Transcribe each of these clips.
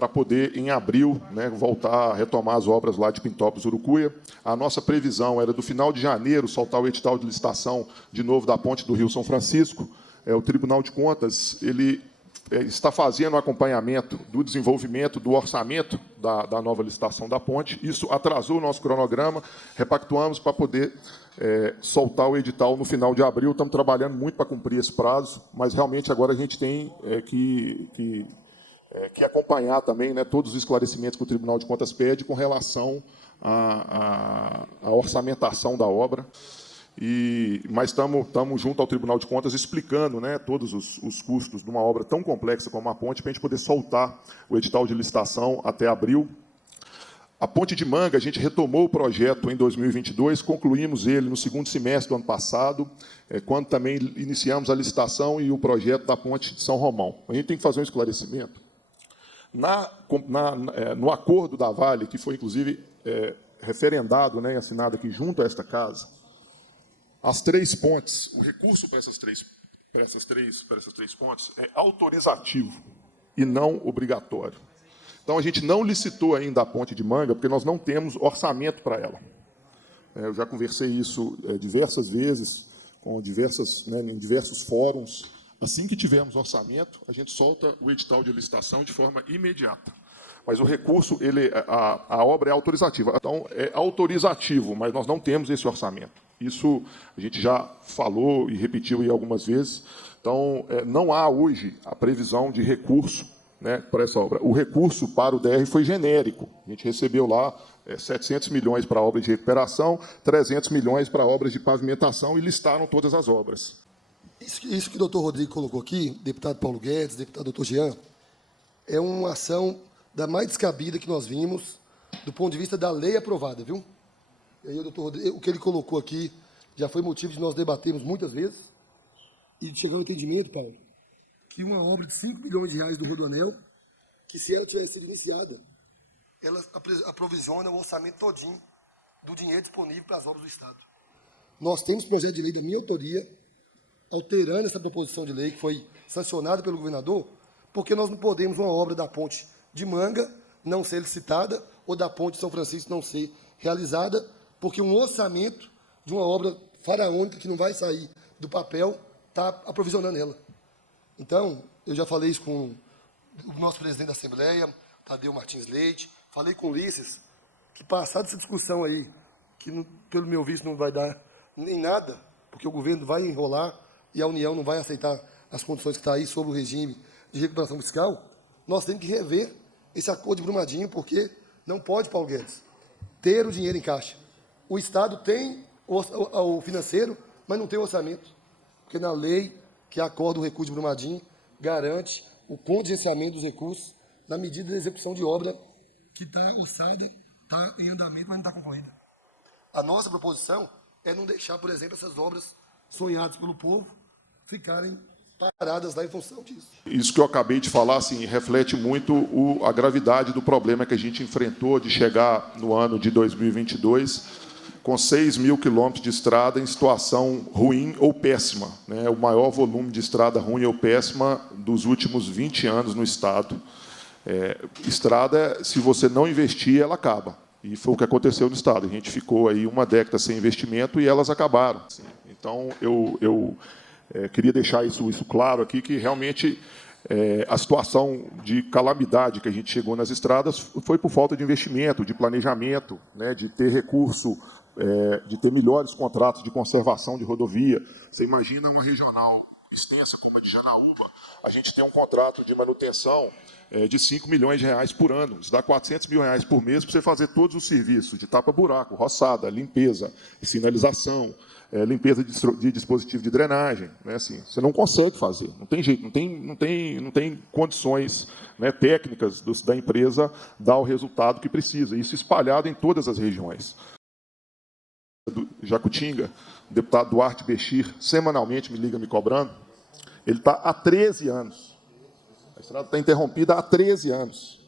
para poder, em abril, né, voltar a retomar as obras lá de Pintópolis, Urucuia. A nossa previsão era do final de janeiro soltar o edital de licitação de novo da ponte do Rio São Francisco. O Tribunal de Contas ele está fazendo o acompanhamento do desenvolvimento do orçamento da nova licitação da ponte. Isso atrasou o nosso cronograma, repactuamos para poder soltar o edital no final de abril. Estamos trabalhando muito para cumprir esse prazo, mas realmente agora a gente tem que acompanhar também, né, todos os esclarecimentos que o Tribunal de Contas pede com relação à orçamentação da obra. Mas estamos junto ao Tribunal de Contas explicando, né, todos os custos de uma obra tão complexa como a ponte, para a gente poder soltar o edital de licitação até abril. A Ponte de Manga, a gente retomou o projeto em 2022, concluímos ele no segundo semestre do ano passado, quando também iniciamos a licitação e o projeto da Ponte de São Romão. A gente tem que fazer um esclarecimento. No acordo da Vale, que foi, inclusive, referendado, né, e assinado aqui junto a esta casa, as três pontes, o recurso para essas três pontes é autorizativo e não obrigatório. Então, a gente não licitou ainda a Ponte de Manga, porque nós não temos orçamento para ela. Eu já conversei isso diversas vezes, em diversos fóruns. Assim que tivermos orçamento, a gente solta o edital de licitação de forma imediata. Mas o recurso, a obra é autorizativa. Então, é autorizativo, mas nós não temos esse orçamento. Isso a gente já falou e repetiu aí algumas vezes. Então, não há hoje a previsão de recurso, né, para essa obra. O recurso para o DR foi genérico. A gente recebeu lá 700 milhões para obras de recuperação, 300 milhões para obras de pavimentação e listaram todas as obras. Isso que o doutor Rodrigo colocou aqui, deputado Paulo Guedes, deputado doutor Jean, é uma ação da mais descabida que nós vimos do ponto de vista da lei aprovada, viu? E aí, o doutor Rodrigo, o que ele colocou aqui já foi motivo de nós debatermos muitas vezes e chegar ao entendimento, Paulo, que uma obra de 5 milhões de reais do Rodoanel, que se ela tivesse sido iniciada, ela aprovisiona o orçamento todinho do dinheiro disponível para as obras do Estado. Nós temos projeto de lei da minha autoria, alterando essa proposição de lei que foi sancionada pelo governador, porque nós não podemos uma obra da ponte de Manga não ser licitada ou da ponte de São Francisco não ser realizada, porque um orçamento de uma obra faraônica que não vai sair do papel está aprovisionando ela. Então, eu já falei isso com o nosso presidente da Assembleia, Tadeu Martins Leite, falei com o Ulisses, que passada essa discussão aí, que pelo meu visto não vai dar nem nada, porque o governo vai enrolar e a União não vai aceitar as condições que está aí sobre o regime de recuperação fiscal, nós temos que rever esse acordo de Brumadinho, porque não pode, Paulo Guedes, ter o dinheiro em caixa. O Estado tem o financeiro, mas não tem o orçamento, porque na lei que acorda o recurso de Brumadinho garante o contingenciamento dos recursos na medida da execução de obra que está orçada, está em andamento, mas não está concluída. A nossa proposição é não deixar, por exemplo, essas obras sonhadas pelo povo ficarem paradas lá em função disso. Isso que eu acabei de falar assim, reflete muito a gravidade do problema que a gente enfrentou de chegar no ano de 2022 com 6 mil quilômetros de estrada em situação ruim ou péssima, né? O maior volume de estrada ruim ou péssima dos últimos 20 anos no Estado. Estrada, se você não investir, ela acaba. E foi o que aconteceu no Estado. A gente ficou aí uma década sem investimento e elas acabaram. Então, eu queria deixar isso claro aqui, que realmente a situação de calamidade que a gente chegou nas estradas foi por falta de investimento, de planejamento, né, de ter recurso, de ter melhores contratos de conservação de rodovia. Você imagina uma regional extensa como a de Janaúba, a gente tem um contrato de manutenção de 5 milhões de reais por ano. Isso dá 400 mil reais por mês para você fazer todos os serviços de tapa-buraco, roçada, limpeza, sinalização, limpeza de dispositivo de drenagem. Né? Assim, você não consegue fazer, não tem jeito, não tem condições, né, técnicas da empresa dar o resultado que precisa. Isso espalhado em todas as regiões. Do Jacutinga, o deputado Duarte Bechir, semanalmente me liga me cobrando. Ele está há 13 anos. A estrada está interrompida há 13 anos.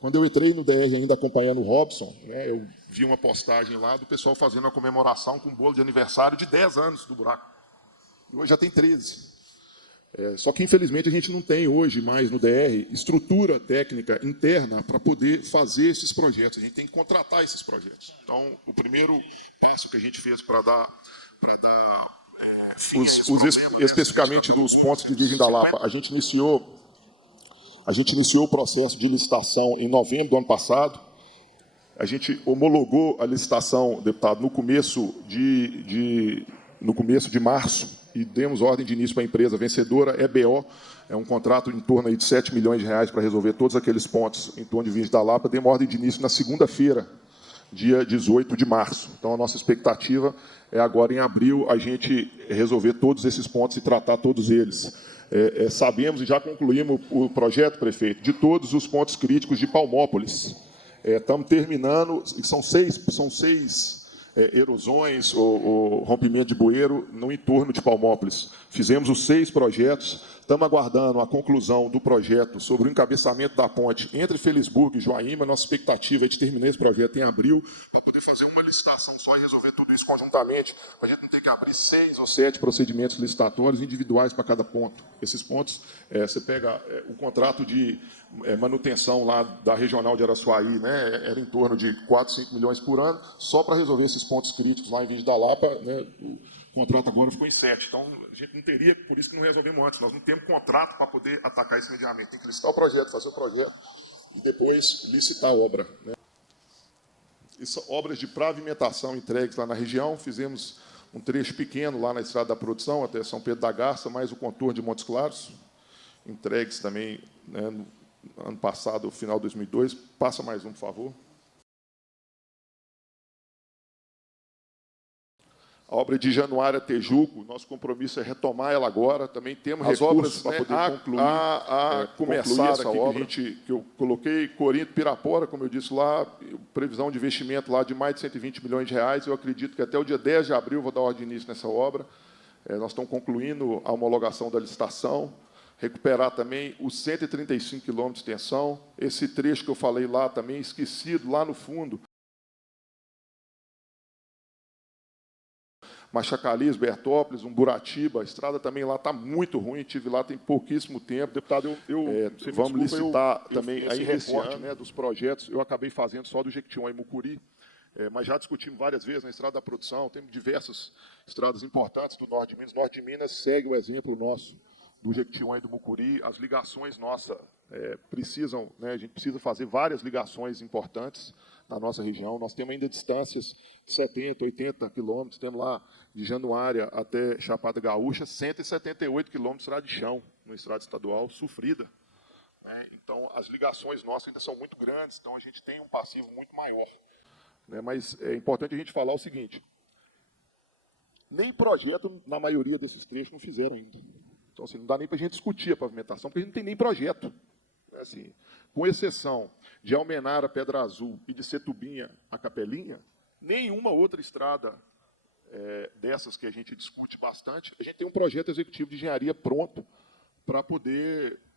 Quando eu entrei no DR ainda acompanhando o Robson, né, eu vi uma postagem lá do pessoal fazendo uma comemoração com um bolo de aniversário de 10 anos do buraco. E hoje já tem 13. Só que, infelizmente, a gente não tem hoje mais no DR estrutura técnica interna para poder fazer esses projetos. A gente tem que contratar esses projetos. Então, o primeiro passo que a gente fez para dar especificamente dos pontos de Virgem da Lapa, a gente iniciou o processo de licitação em novembro do ano passado. A gente homologou a licitação, deputado, no começo de março, e demos ordem de início para a empresa vencedora, EBO, é um contrato em torno aí de 7 milhões de reais para resolver todos aqueles pontos em torno de Virgem da Lapa. Demos ordem de início na segunda-feira, dia 18 de março. Então, a nossa expectativa é agora, em abril, a gente resolver todos esses pontos e tratar todos eles. Sabemos e já concluímos o projeto, prefeito, de todos os pontos críticos de Palmópolis. Estamos terminando, são seis erosões ou rompimento de bueiro no entorno de Palmópolis. Fizemos os 6 projetos, estamos aguardando a conclusão do projeto sobre o encabeçamento da ponte entre Felisburgo e Joaíma. Nossa expectativa é de terminar esse projeto em abril, para poder fazer uma licitação só e resolver tudo isso conjuntamente, para a gente não ter que abrir 6 ou 7 procedimentos licitatórios individuais para cada ponto. Esses pontos, você pega o contrato de manutenção lá da Regional de Araçuaí, né, era em torno de 4, 5 milhões por ano, só para resolver esses pontos críticos lá em Virgem da Lapa, né, o contrato agora ficou em 7. Então, a gente não teria, por isso que não resolvemos antes, nós não temos contrato para poder atacar isso imediatamente. Tem que licitar o projeto, fazer o projeto e depois licitar a obra, né. Isso, obras de pavimentação entregues lá na região, fizemos um trecho pequeno lá na Estrada da Produção, até São Pedro da Garça, mais o contorno de Montes Claros, entregues também, né, no ano passado, final de 2002. Passa mais um, por favor. A obra de Januária Tejuco, nosso compromisso é retomar ela agora. Também temos as obras para poder começar essa obra. Que eu coloquei Corinto, Pirapora, como eu disse lá, previsão de investimento lá de mais de 120 milhões de reais. Eu acredito que até o dia 10 de abril vou dar ordem de início nessa obra. Nós estamos concluindo a homologação da licitação. Recuperar também os 135 quilômetros de extensão. Esse trecho que eu falei lá também, esquecido, lá no fundo. Machacaliz, Bertópolis, Umburatiba, a estrada também lá está muito ruim, estive lá tem pouquíssimo tempo. Deputado, vamos licitar também aí esse ano, né, dos projetos. Eu acabei fazendo só do Jequitinhonha e Mucuri, mas já discutimos várias vezes na Estrada da Produção, temos diversas estradas importantes do Norte de Minas. Norte de Minas segue o exemplo nosso do Jequitinhonha e do Mucuri. As ligações nossas precisam, né, a gente precisa fazer várias ligações importantes na nossa região. Nós temos ainda distâncias de 70, 80 quilômetros, temos lá de Januária até Chapada Gaúcha, 178 quilômetros de estrada de chão, no estrada estadual, sofrida, né? Então, as ligações nossas ainda são muito grandes, então a gente tem um passivo muito maior, né? Mas é importante a gente falar o seguinte: nem projeto, na maioria desses trechos, não fizeram ainda. Então, assim, não dá nem para a gente discutir a pavimentação, porque a gente não tem nem projeto. Assim, com exceção de Almenara, Pedra Azul e de Setubinha a Capelinha, nenhuma outra estrada dessas que a gente discute bastante, a gente tem um projeto executivo de engenharia pronto para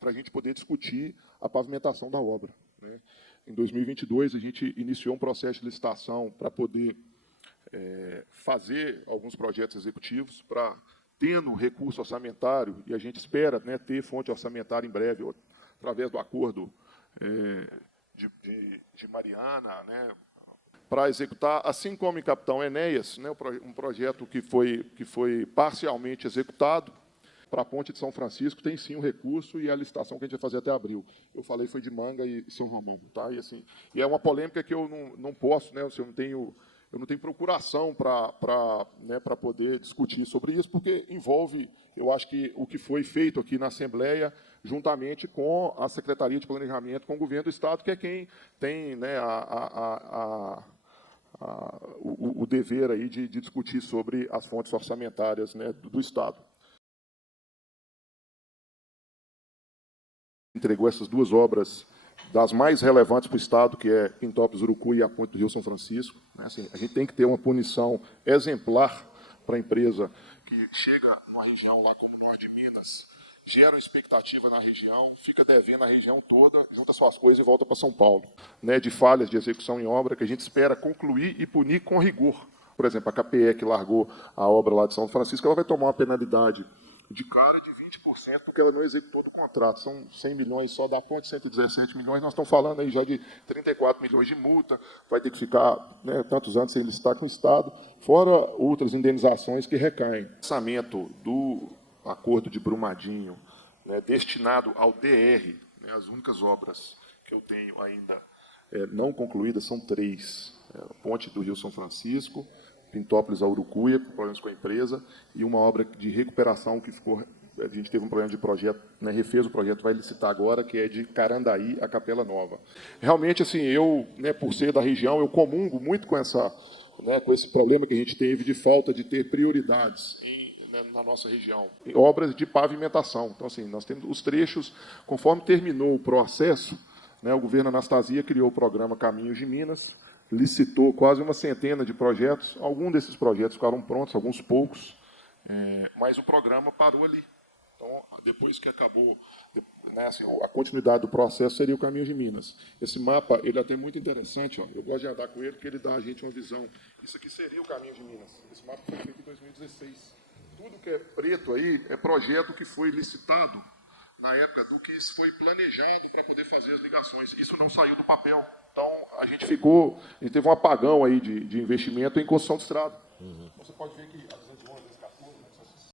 a gente poder discutir a pavimentação da obra, né? Em 2022, a gente iniciou um processo de licitação para poder fazer alguns projetos executivos, para tendo recurso orçamentário, e a gente espera, né, ter fonte orçamentária em breve, através do acordo de Mariana, né, para executar, assim como em Capitão Enéas, né, um projeto que foi parcialmente executado. Para a ponte de São Francisco tem sim um recurso e a licitação que a gente vai fazer até abril. Eu falei foi de Manga e São Romão, tá? E é uma polêmica que eu não posso, né, eu não tenho procuração para poder discutir sobre isso, porque envolve, eu acho que o que foi feito aqui na Assembleia, juntamente com a Secretaria de Planejamento, com o Governo do Estado, que é quem tem, né, o dever aí de discutir sobre as fontes orçamentárias, né, do Estado. Entregou essas duas obras das mais relevantes para o Estado, que é Pintópolis, Urucu e a Ponte do Rio São Francisco. Assim, a gente tem que ter uma punição exemplar para a empresa que chega numa região lá como o Norte de Minas, gera expectativa na região, fica devendo a região toda, junta suas coisas e volta para São Paulo, né, de falhas de execução em obra que a gente espera concluir e punir com rigor. Por exemplo, a KPE, que largou a obra lá de São Francisco, ela vai tomar uma penalidade de cara de 20% do que ela não executou do contrato. São 100 milhões só da ponte, 117 milhões. Nós estamos falando aí já de 34 milhões de multa, vai ter que ficar, né, tantos anos sem licitar com o Estado, fora outras indenizações que recaem. O orçamento do acordo de Brumadinho, né, destinado ao DR, né, as únicas obras que eu tenho ainda não concluídas são 3. A ponte do Rio São Francisco, Pintópolis a Urucuia, com problemas com a empresa, e uma obra de recuperação que ficou... A gente teve um problema de projeto, né, refez o projeto, vai licitar agora, que é de Carandaí a Capela Nova. Realmente, assim, eu, né, por ser da região, eu comungo muito com esse problema que a gente teve de falta de ter prioridades na nossa região. Em obras de pavimentação. Então, assim, nós temos os trechos, conforme terminou o processo, né, o governo Anastasia criou o programa Caminhos de Minas, licitou quase uma centena de projetos. Alguns desses projetos ficaram prontos, alguns poucos, mas o programa parou ali. Então, depois que acabou, né, assim, a continuidade do processo seria o Caminho de Minas. Esse mapa, ele é até muito interessante, ó, eu gosto de andar com ele, porque ele dá a gente uma visão. Isso aqui seria o Caminho de Minas. Esse mapa foi feito em 2016. Tudo que é preto aí é projeto que foi licitado na época do que foi planejado para poder fazer as ligações. Isso não saiu do papel. Então, a gente teve um apagão aí de investimento em construção de estrada. Então, você pode ver que as